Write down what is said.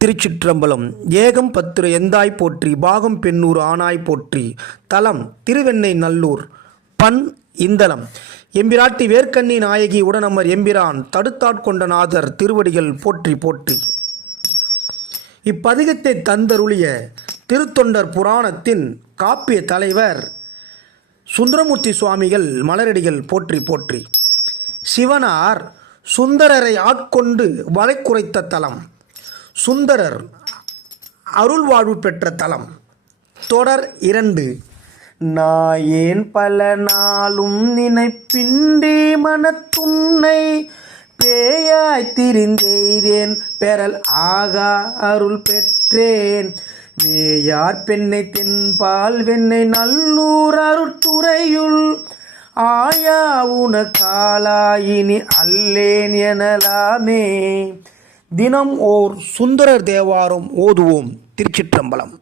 திருச்சிற்றம்பலம். ஏகம் பத்திர எந்தாய் போற்றி, பாகம் பெண்ணூர் ஆனாய் போற்றி, தலம் திருவெண்ணை நல்லூர், பண் இந்தலம். எம்பிராட்டி வேர்க்கண்ணி நாயகி உடனமர் எம்பிரான் தடுத்தாட்கொண்ட நாதர் திருவடிகள் போற்றி போற்றி. இப்பதிகத்தை தந்தருளிய திருத்தொண்டர் புராணத்தின் காப்பிய தலைவர் சுந்தரமூர்த்தி சுவாமிகள் மலரடிகள் போற்றி போற்றி. சிவனார் சுந்தரரை ஆட்கொண்டு வளை குறைத்த தலம், சுந்தரர் அருள்வாழ்வு பெற்ற தலம். தொடர் 2. நாயேன் பல நாளும் நினைப்பின்றி மனத்துன்னை பேயாய் திரிந்தேன் பெறல் ஆகா அருள் பெற்றேன். வேயார் பெண்ணை தென்பால் வெண்ணை நல்லூர் அருட்துறையுள் ஆயா உனக்காலாயினி அல்லேன் எனலாமே. தினம் ஓர் சுந்தரர் தேவாரம் ஓதுவோம். திருச்சிற்றம்பலம்.